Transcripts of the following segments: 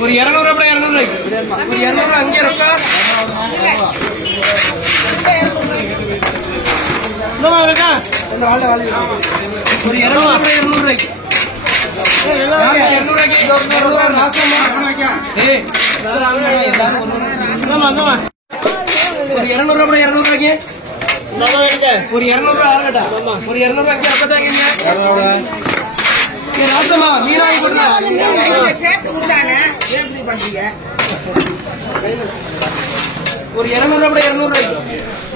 ஒரு 200 அப்படி 200 ஒரு 200 அங்கே இருக்கா ஒரு 200 அப்படி 200 ஒரு 200 அப்படி 200 ஒரு 200 ஆகட்டா ஒரு 200 அங்கே அப்பதாங்க ராசமா மீன் வாங்கி சேர்த்து கொடுத்தானே எப்படி பண்றீங்க ஒரு 200 அப்படி 200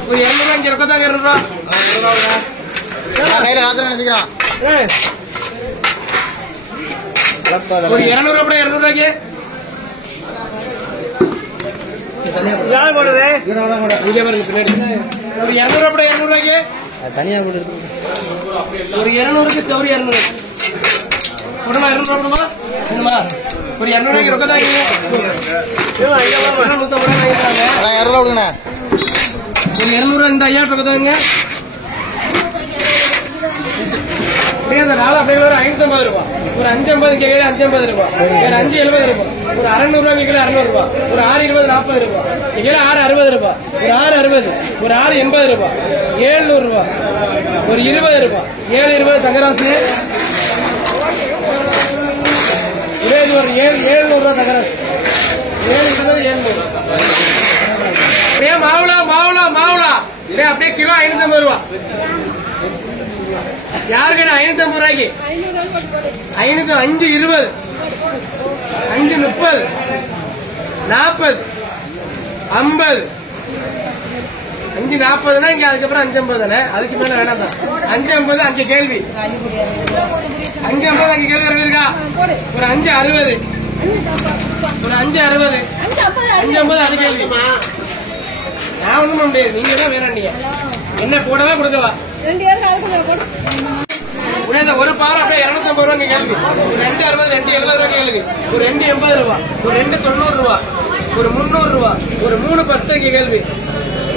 ஒரு 200 அங்கே ரொக்கத்தாங்க 200 ஒரு 200 அப்படி 200 போடுறது ஒரு 200 அப்படி 200 தனியா ஒரு 200க்கு சௌரி 200 போடுமா 200 போடுமா ஒரு 200 ரொக்கத்தாங்க ஒரு 200 இந்த 5000 ரொக்கத்தாங்க அப்படியே ஒரு 550 ரூபாய் ஒரு 550 கேட்கல 550 ரூபாய் ஒரு 570 ரூபாய் ஒரு 600 ரூபாய் கேட்கல 600 ரூபாய் ஒரு 620 40 ரூபாய் கேட்கல 660 ரூபாய் ஒரு 660 ஒரு 680 ரூபாய் 700 ரூபாய் ஒரு 20 ரூபாய் 720 தங்கராசு ஒரு 700 ரூபாய் தங்கராசு 700 மாவுளா மாவுளா மாவுளா அப்படியே கிலோ 550 ரூபாய் யாருக்கு 550 ரூபாய்க்கு 5 20 5 30 40 50 5 40னா இங்க அதுக்கப்புறம் 550 தானே அதுக்கு மேல வேணாம் தான் 550 அங்கே கேள்வி 550 அங்கே கேள்வி இருக்கா ஒரு 5 60 ஒரு 5 60 550 அது கேள்வி நான் ஒண்ணும் பண்ண முடியாது நீங்க தான் வேணாண்டீங்க என்ன போடவா கொடுக்கவா ஒரு பாரம் அப்படியே 250 ரூபாய் கேள்வி ஒரு 260 270 ரூபாய் கேள்வி ஒரு 280 ரூபாய் ஒரு 290 ரூபாய் ஒரு 300 ரூபாய் ஒரு 310 கேள்வி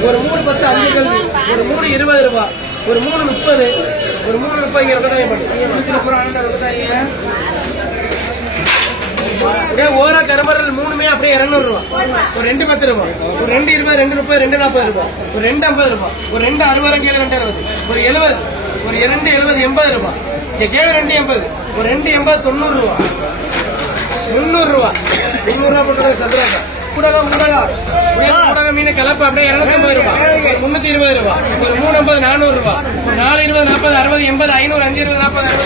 ஒரு 310 5 கேள்வி ஒரு 320 ரூபாய் ஒரு 330 ஒரு 330 ஓரா கரும்பரல் 3மே அப்படியே 200 ரூபாய் ஒரு 210 ரூபாய் ஒரு 220 230 240 ரூபாய் ஒரு 250 ரூபாய் ஒரு 260 கேள்வி 260 ஒரு 70 ஒரு 270 80 ரூபாய் கேள்வி 280 ஒரு 280 90 ரூபாய் 300 ரூபாய் 300 ரூபாய் போட்டது சதுராக்கா கூடக மீன் கலப்பு அப்படியே 250 ரூபாய் 320 ரூபாய் ஒரு 350 400 ரூபாய் ஒரு 420 40 60 80 500 520 40 60 ரூபாய்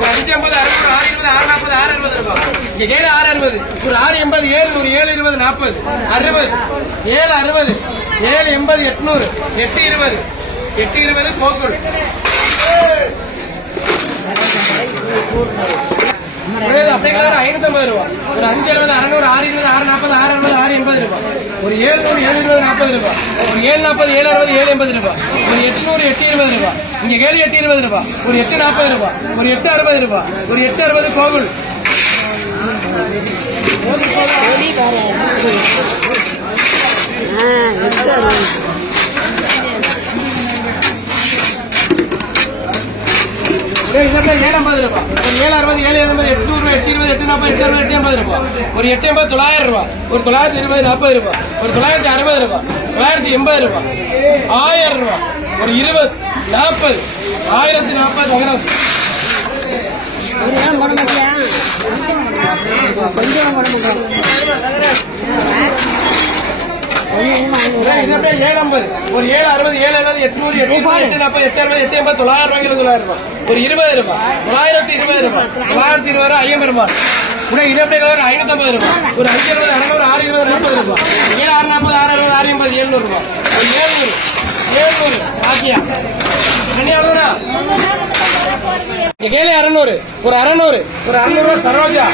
ஒரு 550 620 640 660 ரூபாய் இங்க கேள்வி 660 ஒரு 680 700 720 40 60 760 780 800 820 820 போக்குள் அப்படியே 550 ரூபாய் ஒரு 570 600 620 640 660 680 ரூபாய் ஒரு 700 720 40 ரூபாய் ஒரு 740 760 780 ரூபாய் ஒரு 800 820 ரூபாய் இங்க கேள்வி 820 ரூபாய் ஒரு 840 ரூபாய் ஒரு 860 ரூபாய் ஒரு 860 கோகுல் ₹750 ரூபாய் ஒரு 760 780 800 820 840 880 ரூபாய் ஒரு 880 900 ரூபாய் ஒரு 920 40 ரூபாய் ஒரு 960 ரூபாய் 980 ரூபாய் 1000 ரூபாய் ஒரு 20 40 1040 நகரம் ஒரு 760 770 800 840 860 880 900 ரூபாய் ஒரு 20 ரூபாய் 920 ரூபாய் 920 50 ரூபாய் கூட இது அப்படியே ஒரு 550 ரூபாய் ஒரு 520 600 620 40 ரூபாய் 740 660 680 700 ரூபாய் ஒரு 700 ஆக்கியா எவ்வளவுனா கேள்வி 600 ஒரு 600 ஒரு 600 ரூபாய் சரோஜா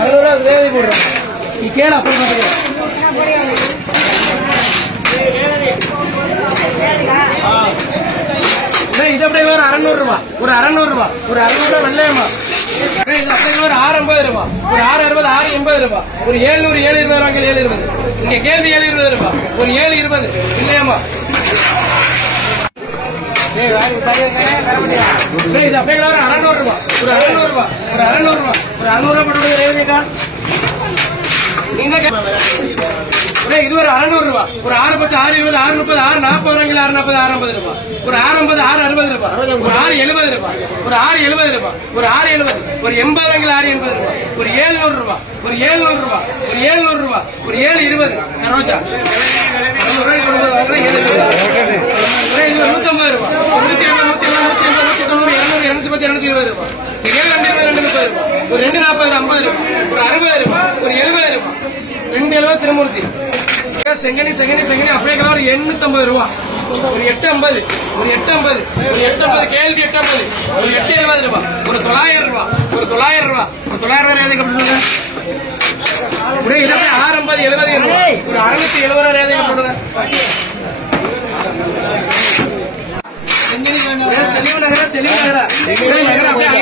600 ரூபாய் தேவை போடுறோம் நீ கேளு அப்புறம் இது அப்படியே ஒரு 600 ரூபாய் ஒரு 600 ரூபாய் ஒரு 600 ரூபாய் வெள்ளையம்மா இது அப்படியே ஒரு 650 ரூபாய் ஒரு 660 680 ரூபாய் ஒரு 700 720 ரூபாய் 720 இங்க கேள்வி 720 ரூபாய் ஒரு 720 இல்லையம்மா இது அப்படியே ஒரு 600 ரூபா, ஒரு 600 ரூபா, ஒரு 600 ரூபா, ஒரு 600 ரூபா போட்டு ரேவதிக்கா நீங்க இது ஒரு 600 ரூபா, ஒரு 6 10 6 20 6 30 6 40 ரூபாய்க்கு 6 40 6 50 ரூபா, ஒரு 6 50 6 60 ரூபா, ஒரு 6 70 ரூபா, ஒரு 6 70 ரூபா, ஒரு 6 70, ஒரு 80 ரூபாய்க்கு 6 80 ரூபா, ஒரு 700 ரூபா, ஒரு 700 ரூபா, ஒரு 700 ரூபா, ஒரு 7 20 சரோஜா 150 ரூபா, 150 210 ரூபா, ஒரு 240 50 ரூபா, ஒரு 60 ரூபா, ஒரு 70 ரூபா, 270 திருமூர்த்தி செங்கனி செங்கனி செங்கனி அப்படியே ஒரு 850 ரூபா, ஒரு 850, ஒரு 850, ஒரு 850 கேள்வி 850, ஒரு 870 ரூபா, ஒரு 900 ரூபா, ஒரு 900 ரூபா, ஒரு 900 ரூபாய் போட்டுருங்க. ஒரு 650 70 ரூபா, ஒரு 670 ரூபாய் போட்டுருங்க. தெளிவு நகர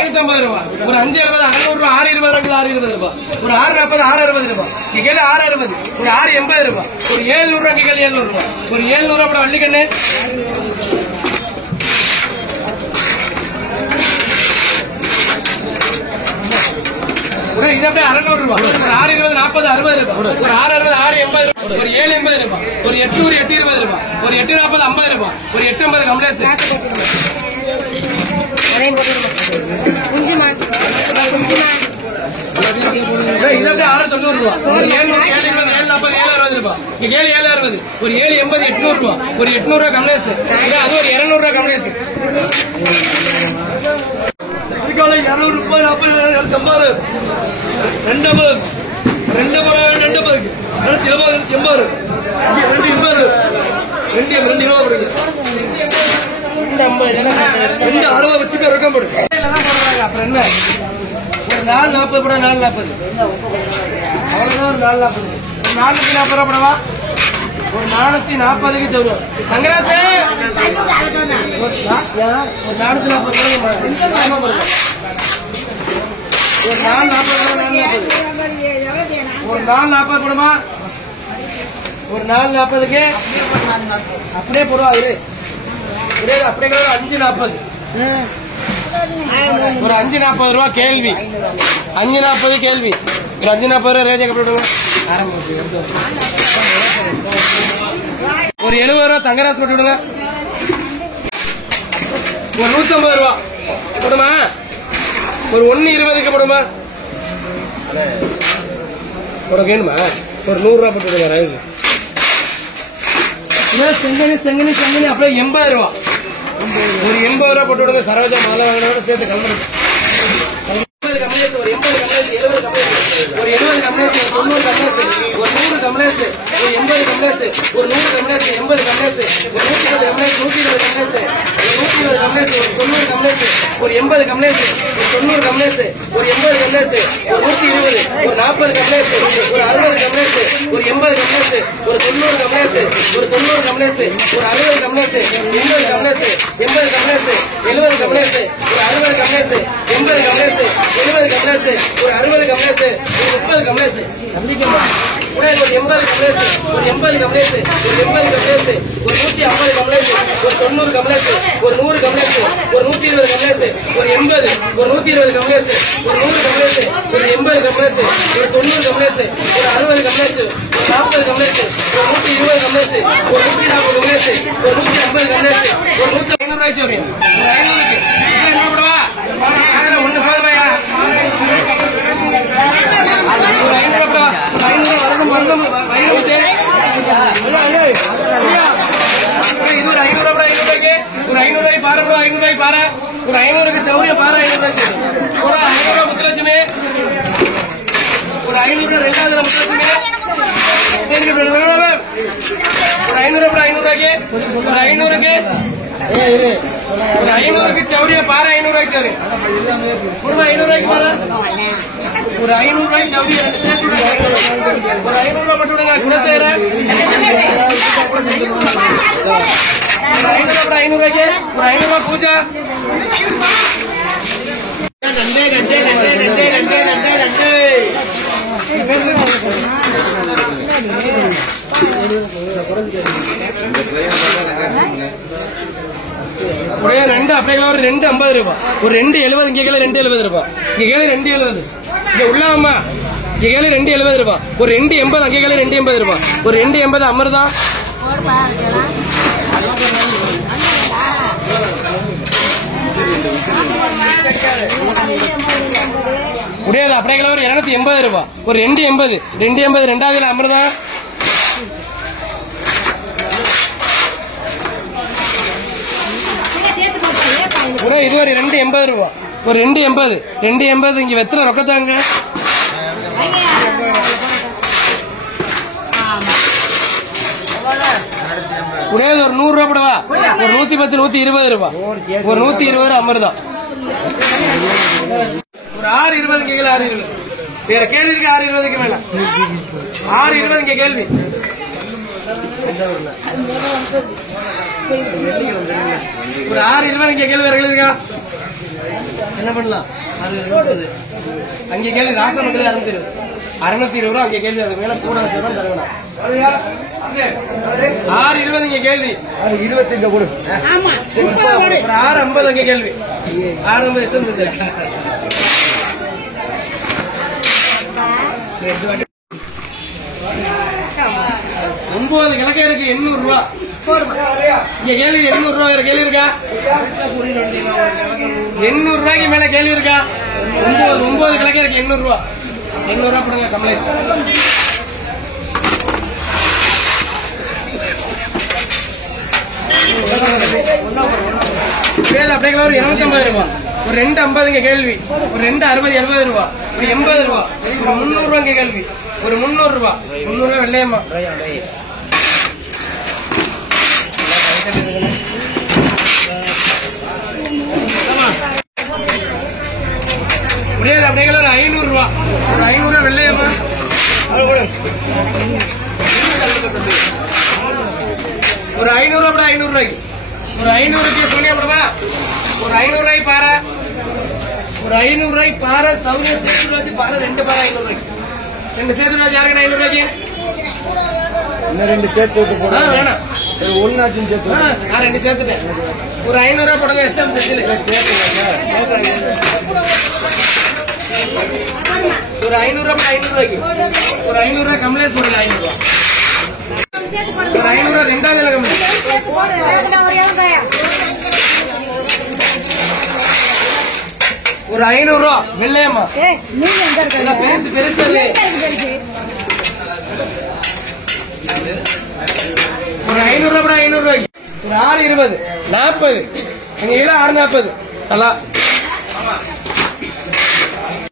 550 ரூபா, ஒரு 570 600 ரூபா, 6 20 620 ரூபா, ஒரு 640 660 ரூபா, இங்கே 660, ஒரு 680 ரூபா, ஒரு 700 ரூபா, இங்கே 700 ரூபா, ஒரு 700 ரூபா வள்ளிக்கண்ணு இது அப்படியே 600 ரூபா, ஒரு 620 40 60 ரூபா, ஒரு 660 680 ரூபா, ஒரு 780 ரூபா, ஒரு 800 820 ரூபா, ஒரு 840 50 ரூபா, ஒரு 850 கம்ப்ளேஸ் இது அப்படியே 690 ரூபா, ஒரு 700 720 740 760 ரூபா, இங்க 760, ஒரு 780 800 ரூபா, ஒரு 800 ரூபா கம்ப்ளேஸ், அது ஒரு 200 ரூபா கம்ப்ளேஸ். 230 40 250 வச்சுட்டு ரொக்கம் போடு. அப்புறம் என்ன ஒரு 440 கூட 440 அவ்வளவுதான், ஒரு 440, ஒரு 440 ரூபா படவா, ஒரு 440க்கு தருவோம். தங்கராசு ஒரு 440 ஒரு 440 போடுமா, ஒரு 440க்கு அப்படியே போடுவா. அப்படியே 540, ஒரு 540 ரூபா கேள்வி, 540 கேள்வி, ஒரு 540 ரூபா ரேஜா கப்பிடுங்க. ஒரு 70 ரூபா தங்கராசு போட்டு விடுங்க. ஒரு 150 ரூபா போடுமா, ஒரு 120க்கு போடுமா, உனக்கு வேணுமா, ஒரு 100 ரூபா போட்டு விடுங்க. செங்கனி செங்கனி செங்கனி அப்படியே 80 ரூபா, ஒரு 80 ரூபா போட்டு விடுங்க. சரோஜா மாலை வாங்கினோட சேர்த்து கலந்து ஒரு 80 கம்ப்ளேஸ், ஒரு 80 கம்ப்ளேஸ், 70 கம்ப்ளேஸ், ஒரு 70 கம்ப்ளேஸ், ஒரு 90 கம்ப்ளேஸ், ஒரு 100 கம்ப்ளேஸ், ஒரு 80 கம்ப்ளேஸ், ஒரு 100 கம்ப்ளேஸ், 80 கம்ப்ளேஸ், ஒரு 120 கம்ப்ளேஸ், 120 கம்ப்ளேஸ், ஒரு 120 கம்ப்ளேஸ், ஒரு 90 கம்ப்ளேஸ், ஒரு 80 கம்ப்ளேஸ், ஒரு 90 கம்ப்ளேஸ், ஒரு 80 கம்ப்ளேஸ், ஒரு 120, ஒரு 40 கம்ப்ளேஸ், ஒரு 60 கம்ப்ளேஸ், ஒரு 80 கம்ப்ளேஸ், ஒரு 90 கம்ப்ளேஸ், ஒரு 90 கம்ப்ளேஸ், ஒரு 60 கம்ப்ளேஸ், 80 கம்ப்ளேஸ், 80 கம்ப்ளேஸ், 70 கம்ப்ளேஸ், ஒரு 60 கம்ப்ளேஸ், 80 கம்ப்ளேஸ், 70 கம்ப்ளேஸ், ஒரு 60 கம்ப்ளேஸ், ஒரு 30 கம்ப்ளேஸ், ஒரு 80 கம்ப்ளேஸ், ஒரு 80 கம்ப்ளேஸ், ஒரு 80 கம்ப்ளேஸ், ஒரு 150 கம்ப்ளேஸ், ஒரு 90 கம்ப்ளேஸ், ஒரு 100 கம்ப்ளேஸ், ஒரு 120 கம்ப்ளேஸ், ஒரு 80, ஒரு 120 கம்ப்ளேஸ், ஒரு 100 கம்ப்ளேஸ், ஒரு 80 கம்ப்ளேஸ், ஒரு 90 கம்ப்ளேஸ், ஒரு 60 கம்ப்ளேஸ், ஒரு 40 கம்ப்ளேஸ், ஒரு 120 கம்ப்ளேஸ், ஒரு 140 கம்ப்ளேஸ், ஒரு 150 கம்ப்ளேஸ், ஒரு 500 ரூபாய்க்கு வரும். ஒரு 500க்கு என்ன போடுவா, ஒண்ணு போதுமையா, ஒரு 500 ரூபா, 500 வரதும் வரதும் வைரமுட்டு இது ஒரு 500 ரூபாய், 500 ரூபாய்க்கு ஒரு 500 ரூபாய் பாரு, 500 ரூபாய் பாரு, ஒரு 500க்கு சௌரிய பாரு, 500 ரூபாய்க்கு ஒரு 500 ரூபாய் முத்துலட்சுமி, ஒரு 500 ரூபாய் 2வது முத்துலட்சுமி, ஒரு 500 ரூபாய் 500 ரூபாய்க்கு ஒரு 500க்கு ஒரு 500க்கு சௌரிய பாரு, 500 ரூபாய்க்கு சௌரிய ஒரு 500 ரூபாய்க்கு பாரு, ஒரு 500 ரூபாய்க்கு சௌரிய ஒரு 500 ரூபாய் மட்டும் விடுங்க. குணசேகர 500 ரூபாய்க்கு ஒரு 500 ரூபாய் பூஜா நண்டே நண்டே நண்டே நண்டே நண்டே நண்டே நண்டே ரெண்டு அப்படியே ஒரு 250 ரூபாய், ஒரு 270 இங்க கேளு 270 ரூபாய், இங்க கேளு 270, இங்க உள்ளாமா இங்க கேளு 270 ரூபாய், ஒரு 280 அங்க கேளு 280 ரூபாய், ஒரு 280 அமர்தா முடியாது. அப்படியே ஒரு 280 ரூபாய், ஒரு 280 ரெண்டாவது அமர்தா இது ஒரு 280 ரூபாய், ஒரு 280 இங்க வெத்தல ரொக்கத்தாங்க முடியாது. ஒரு 100 ரூபாய் போடுவா, ஒரு 110 120 ரூபாய், ஒரு 120 அமர்தான், ஒரு 620 கேள்வி 620 வேற கேள்வி இருக்கு. 620 வேணாம், 620 இங்க கேள்வி ஒரு 620 இங்க கேள்வி வேற கேள்விக்கா என்ன பண்ணலாம். அங்க கேள்வி ராசா மக்கள் 620 ரூபா அங்க கேள்வி, அது மேல கூட வச்சுதான் தருவேன். 620 இங்க கேள்வி 25 கொடு, ஒரு 650 அங்க கேள்வி 650 எஸ்எம் 9 கிழக்கே இருக்கு 800 ரூபா இங்க கேள்வி 800 ரூபா வேற கேள்வி இருக்கா? 800 ரூபாய்க்கு மேல கேள்வி இருக்கா? 9 கிழக்கே இருக்கு 800 ரூபா, 800 ரூபா போடுங்க கம்ப்ளைண்ட். அப்படியே ஒரு 250 ரூபாய், ஒரு 250 இங்க கேள்வி, ஒரு 260 70 ரூபா, ஒரு 80 ரூபா, ஒரு 300 ரூபா இங்க கேள்வி, ஒரு 300 ரூபா, 300 ரூபா வெள்ளையம்மா முடியாது. அப்படியே ஒரு 500 ரூபா, ஒரு 500 ரூபா வெள்ளையம்மா, ஒரு 500 ரூபா 500 ரூபாய்க்கு, ஒரு 500 ரூபாய்க்கு சொன்னீங்கப்படமா, ஒரு 500 ரூபாய்க்கு பாரு, ஒரு 500 ரூபாய்க்கு பாரு, சௌரியம் சேர்த்து வச்சு பாரு, 2 பாரு 500 ரூபாய்க்கு, 2 சேர்த்து வச்சு யாருக்கு 500 ரூபாய்க்கு இன்னும் 2 சேர்த்து விட்டு போட வேணாம், ஒன்னாச்சும் சேர்த்து நான் 2 சேர்த்துட்டேன், ஒரு 500 ரூபாய் போடுங்க எஸ்எம் சேர்த்து, ஒரு 500 ரூபாய் 500 ரூபாய்க்கு, ஒரு 500 ரூபாய் கம்ப்ளைண்ட் போடுங்க, 500 ரூபாய், ஒரு 500 ரூபாய் ரெண்டாவது கம்ப்ளைண்ட், ஒரு 500 ரூபா வெள்ளையம்மா பெருசு பெருசு, ஒரு 500 ரூபாய் 500 ரூபாய்க்கு, ஒரு 620 40 எங்க 640 நல்லா